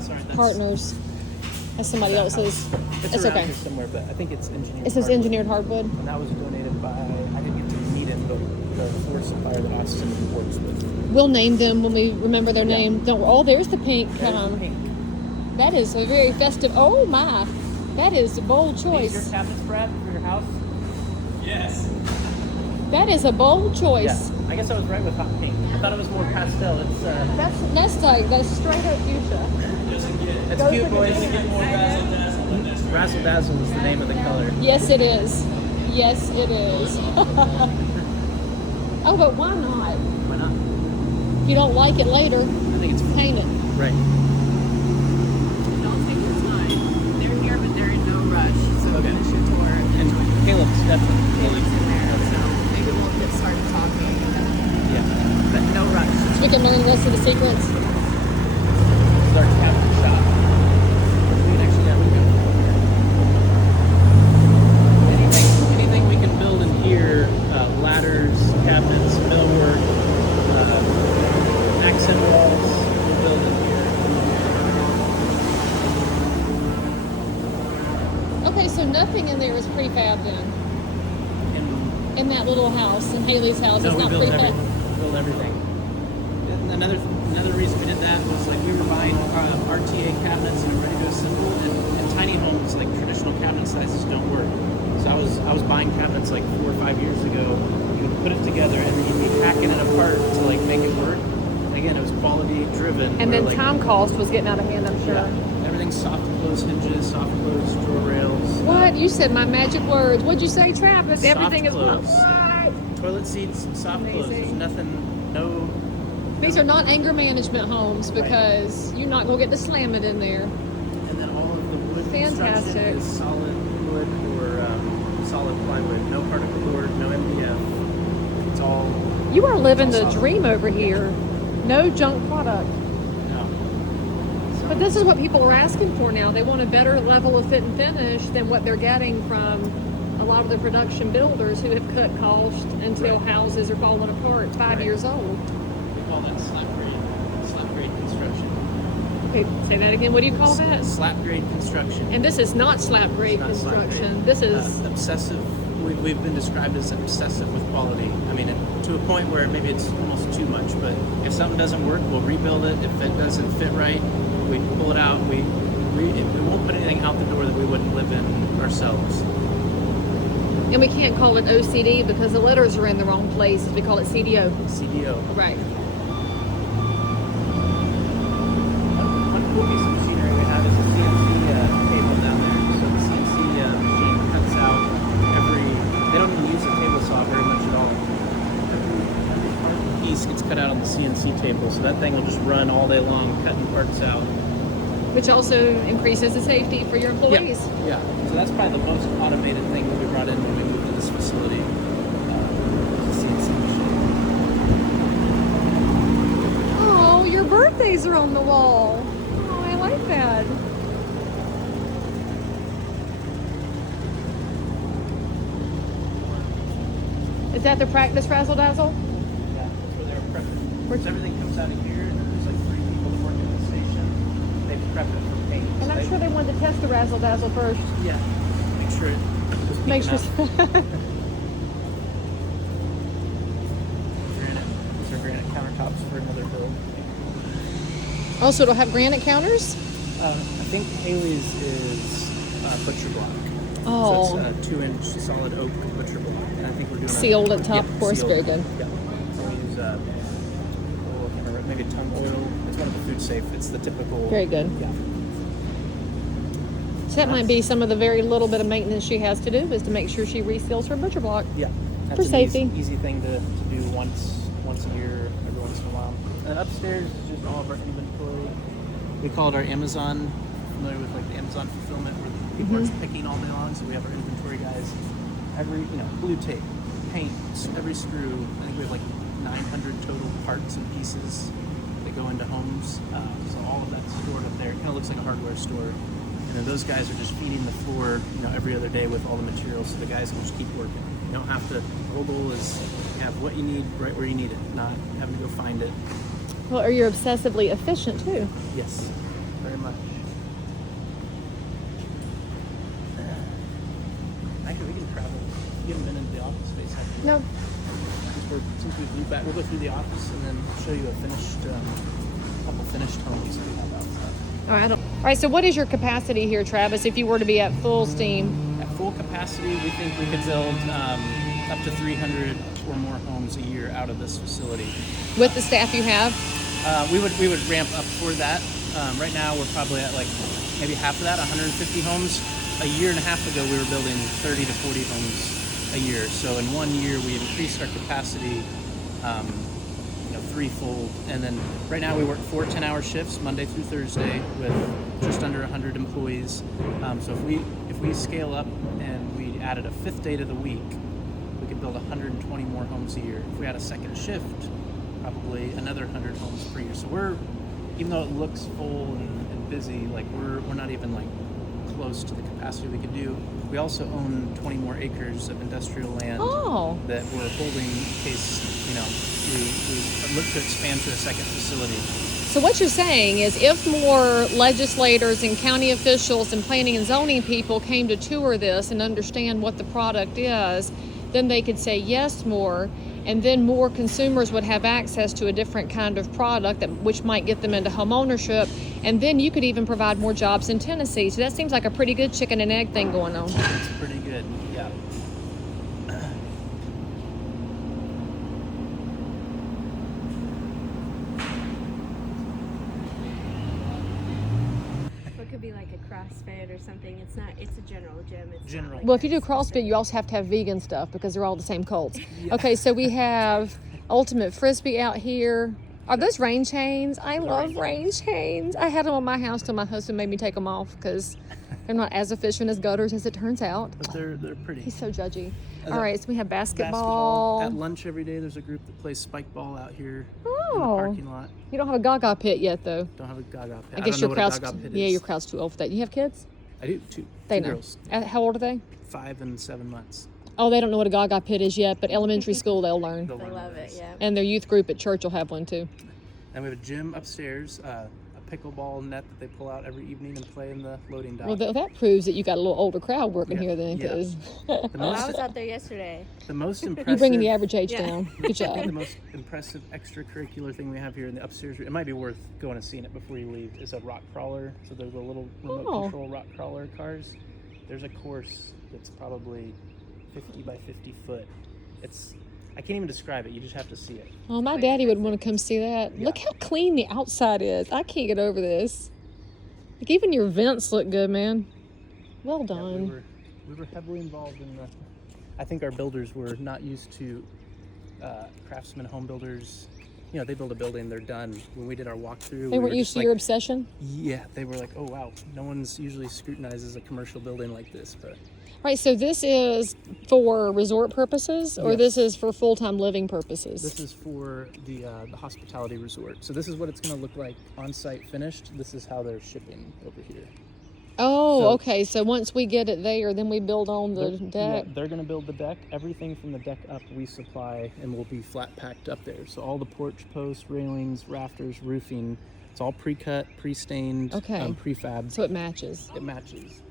Sorry, that's, partners. That's somebody else's. It's It's around okay. here somewhere, but I think it's engineered It says hardwood. engineered hardwood. And that was donated by, I didn't get to meet him, but the floor supplier that Austin works with. We'll name them when we remember their Yeah. name. Don't. Oh, there's the pink. There's the pink. That is a very festive. Oh my, that is a bold These your choice. cabinets, Brad, for your house? Yes. That is a bold choice. Yeah. I guess I was right with hot pink. I thought it was more pastel. It's That's straight up fuchsia. That's Goes cute, with boys. the Razzle Dazzle is the name of the color. Yes, it is. Yes, it is. Oh, but why not? Why not? If you don't like it later, I think it's paint it. right. Don't take your time. They're here, but they're in no rush. So Okay. finish your tour. And Caleb's definitely. Caleb's in there, so maybe we'll get started talking. Yeah. But no rush. So we can learn the rest of the secrets. This is our cabinet shop. We can actually have anything we can build in here, ladders, cabinets, millwork, accent walls, we'll build in here. Okay, so nothing in there is prefab then. And In that little house, in Haley's house, no, it's we not build prefab. everything. We build everything. And another reason we did that was like we were buying RTA cabinets and ready to assemble, and tiny homes like traditional cabinet sizes don't work. So I was buying cabinets like 4 or 5 years ago. You would put it together and then you'd be hacking it apart to like make it work. Again, it was quality driven. And where, then like, time cost was getting out of hand, I'm sure. yeah, everything's soft close hinges, soft close drawer rails. What? You said my magic words. What'd you say, Travis? Soft Everything is close. what? Toilet seats, soft close. There's nothing, no. These are not anger management homes because you're not going to get to slam it in there. And then all of the wood Fantastic. construction is solid wood or solid plywood. No particle board, no MDF. It's all You are living It's the all solid. dream over here. No junk product. no. But this is what people are asking for now. They want a better level of fit and finish than what they're getting from a lot of the production builders who have cut costs until Right. houses are falling apart 5 Right. years old. We call that slap grade construction. Okay, say that again. What do you call that? Slap grade construction. And this is not slab grade It's not slap construction. grade. This is obsessive. We've been described as obsessive with quality. I mean, to a point where maybe it's almost too much. But if something doesn't work, we'll rebuild it. If it doesn't fit right, we pull it out. We won't put anything out the door that we wouldn't live in ourselves. and we can't call it OCD because the letters are in the wrong places. We call it CDO. CDO. Right. One cool piece of machinery we have is a CNC table down there. So the CNC machine cuts out they don't even use the table saw very much at all. Every piece gets cut out on the CNC table, so that thing will just run all day long, cutting parts out. Which also increases the safety for your employees. Yeah. So that's probably the most automated thing that we brought in when we moved to this facility. The CNC machine. Oh, your birthdays are on the wall. Oh, I like that. Is that the practice razzle dazzle? Yeah, that's where they were prepping. Because everything comes out of here, and there's like 3 people that work in the station. They prep it for paint. And I'm sure they wanted to test the razzle dazzle first. Yeah. Make sure it was Make sure. peeking out. Granite. These are granite countertops for another build. Also, it'll have granite counters. I think Haley's is butcher block. Oh. So it's a 2-inch solid oak butcher block, and I think we're doing Sealed at top, of course, sealed. very good. Yeah. So we use oil, I can't remember, maybe tongue oil. It's one of the food safe. It's the typical. Very good. Yeah. So that might be some of the very little bit of maintenance she has to do is to make sure she reseals her butcher block. Yeah. That's For an safety. Easy thing to do once a year, every once in a while. And upstairs is just all of our inventory. We call it our Amazon. Familiar with like the Amazon fulfillment where people are just picking all day long. So we have our inventory guys. Every blue tape, paint, every screw. I think we have like 900 total parts and pieces that go into homes. So all of that's stored up there. It kind of looks like a hardware store. And then those guys are just feeding the floor, every other day with all the materials, so the guys can just keep working. You don't have to. The whole goal is you have what you need right where you need it, not having to go find it. Well, or you're obsessively efficient too. Yes, very much. Actually, we can travel. Get them into the office space. Actually. No. Since we flew back, we'll go through the office and then show you a couple finished homes we have outside. All right. So, what is your capacity here, Travis? If you were to be at full steam? At full capacity, we think we could build up to 300 or more homes a year out of this facility. With the staff you have? We would ramp up for that. Right now, we're probably at like maybe half of that, 150 homes. A year and a half ago, we were building 30 to 40 homes a year. So in 1 year, we increased our capacity threefold. And then right now, we work 4 10-hour shifts, Monday through Thursday, with just under 100 employees. So if we scale up and we added a 5th day to the week, we could build 120 more homes a year. If we had a second shift, probably another 100 homes per year. So we're, even though it looks full and busy, like we're not even like close to the capacity we could do. We also own 20 more acres of industrial land that we're holding in case, we look to expand to a second facility. So what you're saying is if more legislators and county officials and planning and zoning people came to tour this and understand what the product is, then they could say yes more, and then more consumers would have access to a different kind of product which might get them into home ownership, and then you could even provide more jobs in Tennessee. So that seems like a pretty good chicken and egg thing going on. It's pretty good, yeah. It could be like a CrossFit or something. It's not. It's a general gym. It's General. Not like Well, if you do a CrossFit, specific- you also have to have vegan stuff because they're all the same cults. Okay, so we have Ultimate Frisbee out here. Are those rain chains? I love rain chains. I had them on my house till my husband made me take them off because they're not as efficient as gutters as it turns out. But they're pretty. He's so judgy. And All right, so we have basketball. At lunch every day, there's a group that plays spike ball out here in the Oh. parking lot. You don't have a Gaga pit yet, though. Don't have a Gaga pit. I guess don't your know crowd's what a Gaga pit yeah, is. your crowd's too old for that. You have kids? I do, two They two know. girls, How old are they? 5 and 7 months. Oh, they don't know what a Gaga pit is yet, but elementary school they'll learn. They'll They learn love what it. is. Yeah. And their youth group at church will have one too. And we have a gym upstairs, a pickleball net that they pull out every evening and play in the loading dock. Well, that proves that you got a little older crowd working here then, Yeah. because the Oh, I was most, out there yesterday. the most impressive. you're bringing the average age Yeah. down. Good The job. most impressive extracurricular thing we have here in the upstairs. It might be worth going and seeing it before you leave. Is a rock crawler. So there's the little remote Oh. control rock crawler cars. There's a course that's probably 50 by 50 foot. I can't even describe it. You just have to see it. Oh, my daddy would want to come see that. Yeah. Look how clean the outside is. I can't get over this. Like, even your vents look good, man. Well Yeah, done. we were heavily involved in the. I think our builders were not used to craftsmen, home builders. They build a building, they're done. When we did our walkthrough, They we weren't were used just to like, your obsession? yeah, they were like, oh wow, no one's usually scrutinizes a commercial building like this, but Right, so this is for resort purposes, or Yes. this is for full-time living purposes? this is for the hospitality resort. So this is what it's going to look like on site finished. This is how they're shipping over here. Oh, So- okay. So once we get it there, then we build on the deck. They're going to build the deck. Everything from the deck up we supply and will be flat packed up there. So all the porch posts, railings, rafters, roofing, it's all pre-cut, pre-stained, Okay. prefabbed. So it matches. It matches.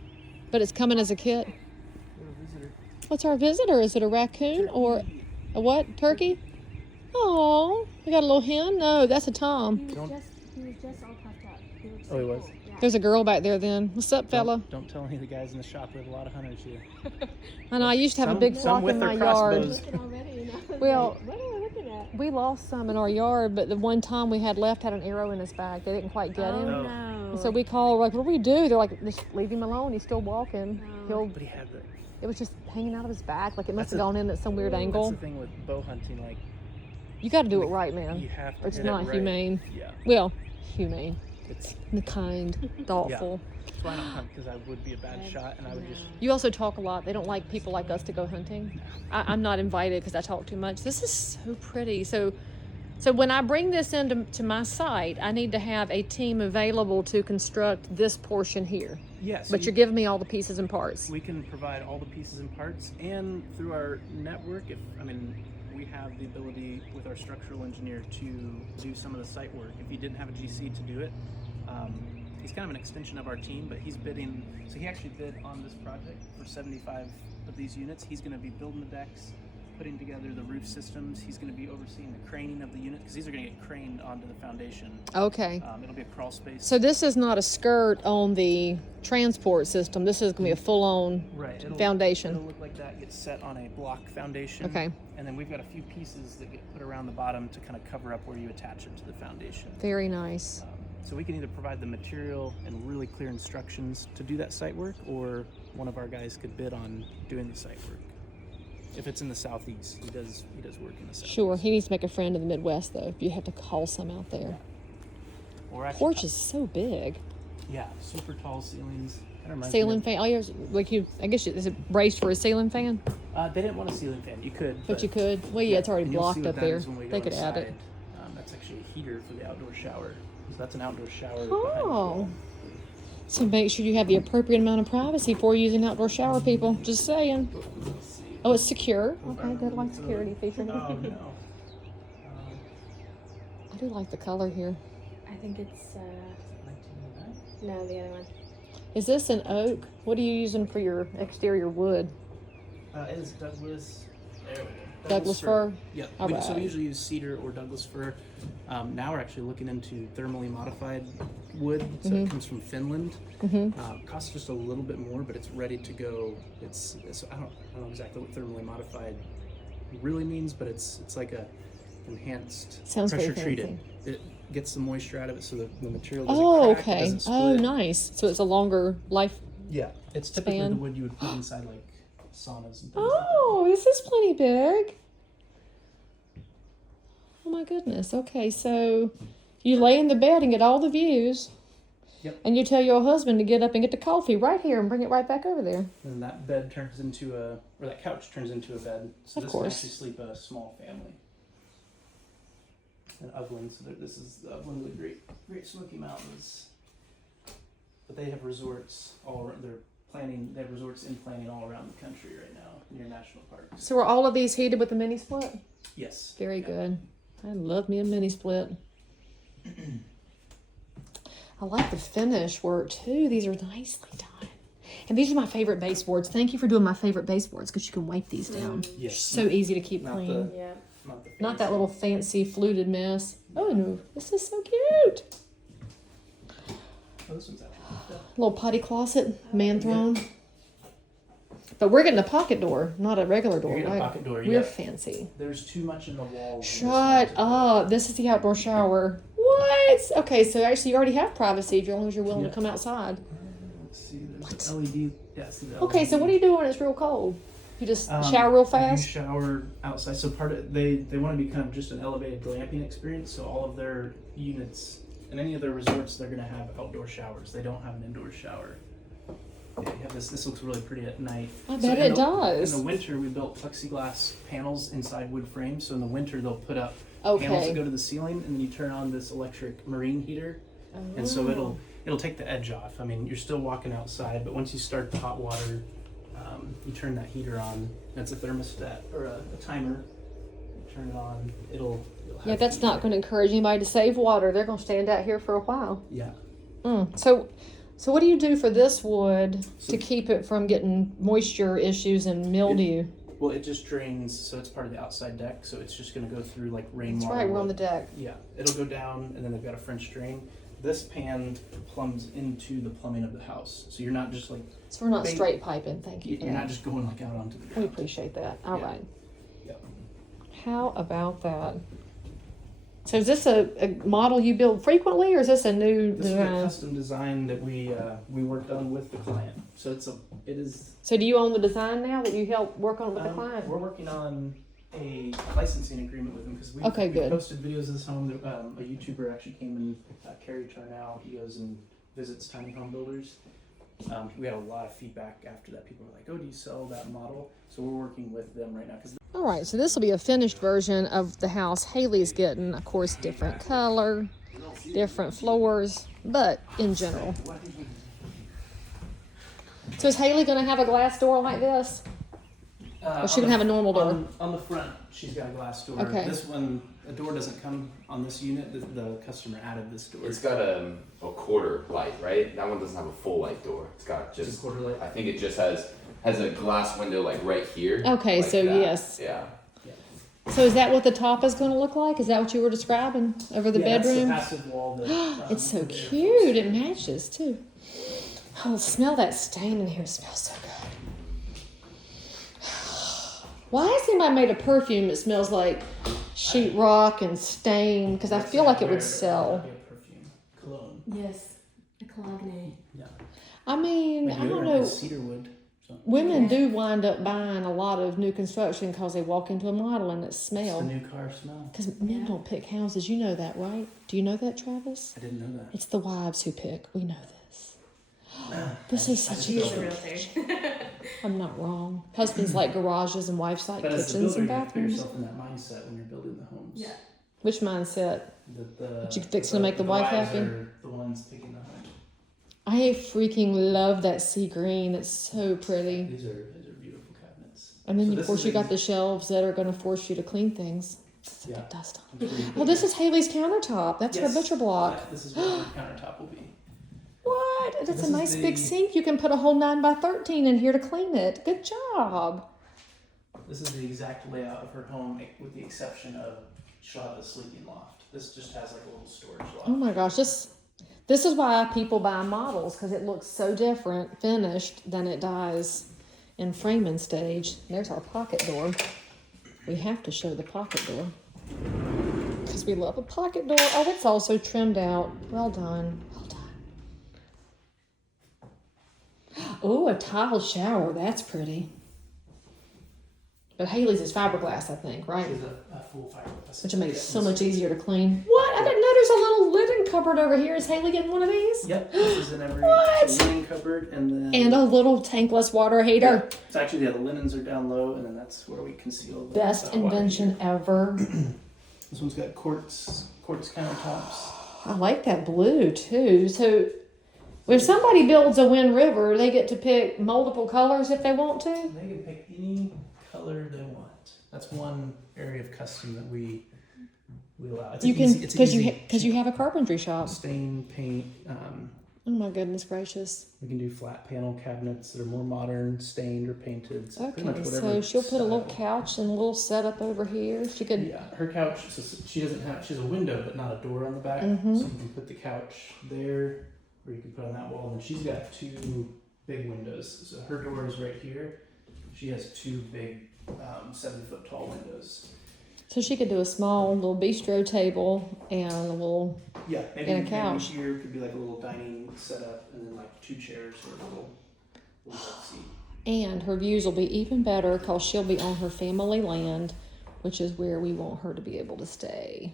But it's coming as a kit. What's our visitor? Is it a raccoon or a what? Turkey? Oh, we got a little hen? No, that's a tom. He was just all puffed up. Oh, he was? There's a girl back there then. What's up, fella? Don't tell any of the guys in the shop. We have a lot of hunters here. I know, I used to have a Some- big some flock with in their my yard. crossbows. Looking already, you know. Well, What are we looking at? we lost some in our yard, but the one Tom we had left had an arrow in his back. They didn't quite get him. Oh, No. no. And so we called, like, what do we do? They're like, just leave him alone. He's still walking. No. But he had the. It was just hanging out of his back. Like, it must That's have a- gone in at some weird That's angle. the thing with bow hunting. Like You got to do it right, man. you have to. Or it's hit it not right. humane. Yeah. Well, humane. It's Kind, thoughtful. that's why I don't hunt, because I would be a bad shot, and I would just. You also talk a lot. They don't like people like us to go hunting. I'm not invited because I talk too much. This is so pretty. So when I bring this into my site, I need to have a team available to construct this portion here. Yeah. So But you're giving me all the pieces and parts. we can provide all the pieces and parts, and through our network, we have the ability with our structural engineer to do some of the site work. If he didn't have a GC to do it, he's kind of an extension of our team, but he's bidding. So he actually bid on this project for 75 of these units. He's going to be building the decks, putting together the roof systems. He's going to be overseeing the craning of the unit, because these are going to get craned onto the foundation. Okay. It'll be a crawl space. So this is not a skirt on the transport system. This is going to be a full-on Right. foundation. It'll look like that. Gets set on a block foundation. Okay. And then we've got a few pieces that get put around the bottom to kind of cover up where you attach it to the foundation. Very nice. So we can either provide the material and really clear instructions to do that site work, or one of our guys could bid on doing the site work. If it's in the southeast, he does work in the southeast. Sure. He needs to make a friend in the Midwest, though, if you have to call some out there. Or actually, Porch is so big. yeah, super tall ceilings. That reminds Ceiling me fan. Oh, yours, like you, I guess, is it braced for a ceiling fan? of, they didn't want a ceiling fan. You could, But you could. Well, yeah, it's already and you'll see blocked what up that there. is when we They go could add it. inside. That's actually a heater for the outdoor shower. So that's an outdoor shower. behind the Oh. wall. So make sure you have the appropriate amount of privacy before using outdoor shower, people. Just saying. Let's see. Oh, it's secure. Okay, good. Like security feature. Oh no. I do like the color here. I think it's, 1999? no, the other one. Is this an oak? What are you using for your exterior wood? It is Douglas. There we go. Douglas fir? Yeah. All So right. we usually use cedar or Douglas fir. Now we're actually looking into thermally modified wood. So Mm-hmm. it comes from Finland. Costs just a little bit more, but it's ready to go. It's I don't know exactly what thermally modified really means, but it's like a enhanced Sounds very pressure treated. fancy. It gets the moisture out of it, so the material doesn't Oh, crack, it okay. doesn't Oh, split. nice. So it's a longer life. Yeah, it's typically Span. the wood you would put inside like saunas and things. Oh, this is plenty big. Oh my goodness. Okay, so you lay in the bed and get all the views. Yep. And you tell your husband to get up and get the coffee right here and bring it right back over there. And that bed turns into or that couch turns into a bed. So Of this course. can actually sleep a small family. And upland, so this is the upland of the Great Smoky Mountains. But they have resorts they have resorts in planning all around the country right now near national parks. So are all of these heated with a mini split? Yes. Very Yeah. good. I love me a mini split. I like the finish work too. These are nicely done. And these are my favorite baseboards. Thank you for doing my favorite baseboards, because you can wipe these down. Yes. So easy to keep Not clean. the- Yeah. Not Not that little fancy fluted mess. Oh no, this is so cute. Oh, this one's actually hooked up. Little potty closet, man throne. But we're getting a pocket door, not a regular door, You're getting a right? pocket door, We're yeah. fancy. There's too much in the wall. Shut up. This is the outdoor shower. What? Okay, so actually you already have privacy as long as you're willing Yeah. to come outside. Let's see, there's an LED. Yeah, see the Okay, so LED. what do you do when it's real cold? You just Um, shower real You fast? shower outside. So part of they want to become just an elevated glamping experience. So all of their units and any of their resorts, they're going to have outdoor showers. They don't have an indoor shower. Yeah, you have this. This looks really pretty at night. I So bet in it the- does. In the winter, we built plexiglass panels inside wood frames. So in the winter, they'll put up panels Okay. that go to the ceiling, and then you turn on this electric marine heater, and so it'll take the edge off. I mean, you're still walking outside, but once you start the hot water, you turn that heater on. That's a thermostat or a timer. You turn it on. You'll Yeah, have that's heat. not going to encourage anybody to save water. They're going to stand out here for a while. Yeah. So what do you do for this wood So- to keep it from getting moisture issues and mildew? Well, it just drains, so it's part of the outside deck. So it's just going to go through like rainwater. That's right, we're on the wood. deck. Yeah, it'll go down, and then they've got a French drain. this pan plumbs into the plumbing of the house, so you're not just like So we're not Ba- straight piping. Thank you for you're that. not just going like out onto the We ground. appreciate that. All Yeah. right. Yep. How about that? So is this a model you build frequently, or is this a new This is a design? custom design that we worked on with the client. So it is. So do you own the design now that you help work on with the client? We're working on a licensing agreement with them because we Okay, good. posted videos of this home. A YouTuber actually came in, Kerry Charnell. He goes and visits tiny home builders. We had a lot of feedback after that. People were like, "Oh, do you sell that model?" So we're working with them right now because. All right, so this will be a finished version of the house Haley's getting. Of course, different color, different floors, but in general. So is Haley going to have a glass door like this? Or she can have a normal door? On the front, she's got a glass door. Okay. This one, a door doesn't come on this unit. The customer added this door. It's got a quarter light, right? That one doesn't have a full light door. It's got Just just. a quarter light. I think it just has a glass window like right here. Okay, like so that. yes. Yeah. So is that what the top is going to look like? Is that what you were describing over the Yeah, bedroom? That's the passive wall. That, It's so the air cute. flows It matches too. Oh, smell that stain in here. It smells so good. Why has anybody made a perfume that smells like sheetrock and stain? Because I through. feel like it would That'd sell. be a perfume, cologne. Yes, a cologne. Yeah. I mean, My I don't deodorant know. is cedarwood. So Women Yeah. do wind up buying a lot of new construction because they walk into a model and it it's the smells. new car smell. Because men Yeah. don't pick houses. You know that, right? Do you know that, Travis? I didn't know that. It's the wives who pick. We know this. This is such a She's a cute. realtor. I'm not wrong. Husbands like garages and wives like But as a kitchens builder, and you have to put bathrooms. yourself in that mindset when you're building the homes. Yeah. Which mindset? That you fixing to make the wife wives happy? are the ones picking the home. I freaking love that sea green. It's so pretty. These are beautiful cabinets. And then So of this course is you a- got the shelves that are going to force you to clean things. It's a Yeah. bit dust on. I'm pretty- Well, this is Haley's countertop. That's Yes. her butcher block. Yeah, this is what the countertop will be. What? That's This a is nice big the- sink. You can put a whole 9x13 in here to clean it. Good job. This is the exact layout of her home, with the exception of she'll have a sleeping loft. This just has like a little storage loft. Oh my gosh, this is why people buy models, because it looks so different finished than it does in framing stage. There's our pocket door. We have to show the pocket door because we love a pocket door. Oh, it's also trimmed out. Well done. Well done. Oh, a tiled shower. That's pretty. But Haley's is fiberglass, I think, right? She's a full fiberglass. Which makes it so much easier to clean. What? I didn't know there's a little linen cupboard over here. Is Haley getting one of these? Yep, this is in every What? linen cupboard, and then And a little tankless water heater. it's actually the linens are down low, and then that's where we conceal the Best the water invention heater. ever. This one's got quartz countertops. I like that blue too. So when somebody builds a Wind River, they get to pick multiple colors if they want to. They can pick any color they want. That's one area of custom that we allow. It's You an can easy- it's an because easy you have a carpentry shop. stain, paint. Oh my goodness gracious. We can do flat panel cabinets that are more modern, stained or painted. So pretty much Okay, whatever so she'll put a little style. couch and a little setup over here. She could. Yeah, her couch. So she doesn't have. She has a window, but not a door on the back. Mhm. So you can put the couch there, or you can put on that wall. And then she's got two big windows. So her door is right here. She has two big 7-foot tall windows. So she could do a small little bistro table and a little. Yeah, maybe, And a couch. maybe here could be like a little dining setup, and then like two chairs or a little seat. And her views will be even better because she'll be on her family land, which is where we want her to be able to stay.